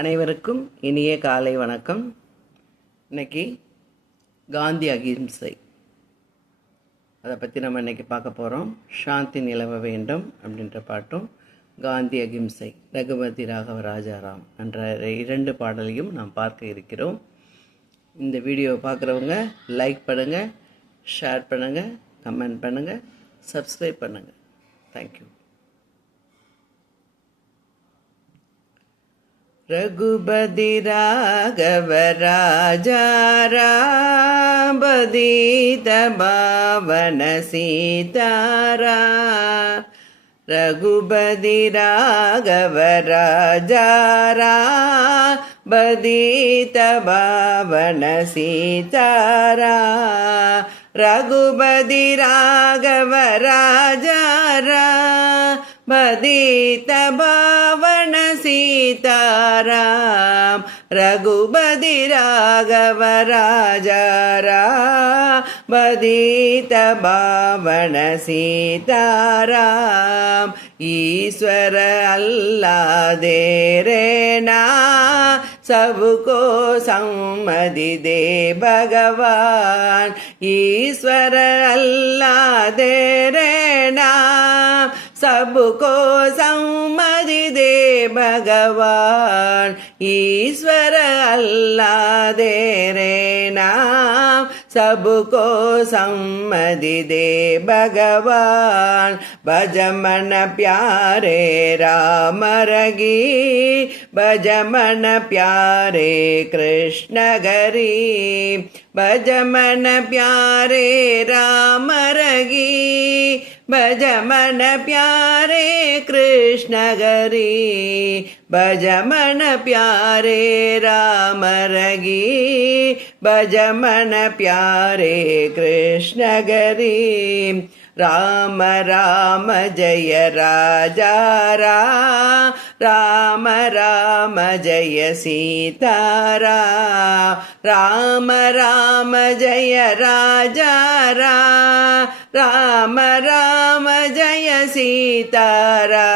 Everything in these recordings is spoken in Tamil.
அனைவருக்கும் இனிய காலை வணக்கம். இன்னைக்கு காந்தி அகிம்சை. அதை பற்றி நம்ம இன்னைக்கு பார்க்க போகிறோம் சாந்தி நிலவ வேண்டும் அப்படின்ற பாட்டும் காந்தி அகிம்சை. ரகுபதி ராகவ ராஜாராம் என்ற இரண்டு பாடலையும் நாம் பார்க்க இருக்கிறோம். இந்த வீடியோவை பார்க்குறவங்க லைக் பண்ணுங்கள் ஷேர் பண்ணுங்கள் கமெண்ட் பண்ணுங்கள் சப்ஸ்கிரைப் பண்ணுங்கள் தேங்க்யூ ரகுபதி ராகவ ராஜாராபதீத பாவன சீதாரா ரகுபதி ராகவ ராஜாராபதீத பாவன சீதாரா ரகுபதி ராகவ ராஜாரா பதீத பாவன சீதாராம் ரகுபதி ராகவ ராஜாரா பதீத பாவன சீதாராம் ஈஸ்வர அல்லேரேனா சபுகோ சம்மதி தே பகவான் ஈஸ்வர அல்லேரேனா சபுகோ சம் பகவான். ஈஸ்வர அல்லாதேரே நாம். சபுகோ சம்மதி தே பகவான். பஜமன प्यारे राम रगी भजमन प्यारे कृष्णगरी भजमन प्यारे राम रगी भज मन प्यारे कृष्णगरि भजमन प्यारे रामरगी भज मन प्यारे कृष्णगरि राम राम जय राजारा राम राम जय सीतारा ராம ராம ஜய ராஜா ராம ராம ஜய சீதாரா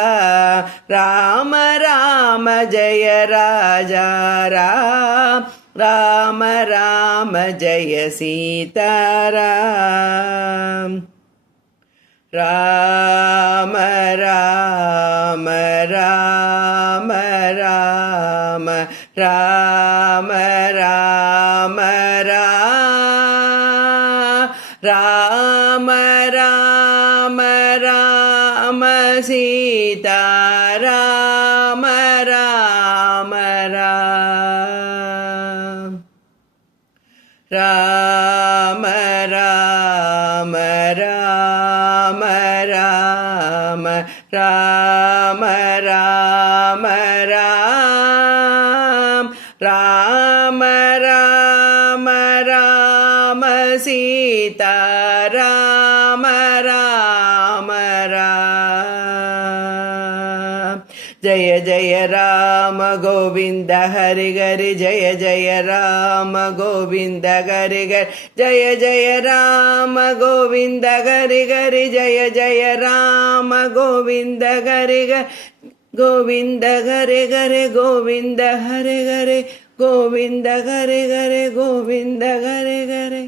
ராம ராம ஜய ராஜா ராம ராம ஜய சீதாரா ராம ராம ராம ராம ராம ராம ராம ராம சீதா ராம ராம ராம ராம ராம ராம ராம ராம ராம ராம சீதா ராம ராம ராம. ஜய ஜய ராம கோவிந்த ஹரி ஹரி ஜய ஜய ராம கோவிந்த ஹரி ஹரி ஜய ஜய ராம கோவிந்த ஹரி ஹரி ஜய ஜய ராம கோவிந்த ஹரி ಗೋವಿಂದ ಗರೆ ಗರೆ ಗೋವಿಂದ ಹರೆ ಗರೆ ಗೋವಿಂದ ಗರೆ ಗರೆ ಗೋವಿಂದ ಗರೆ ಗರೆ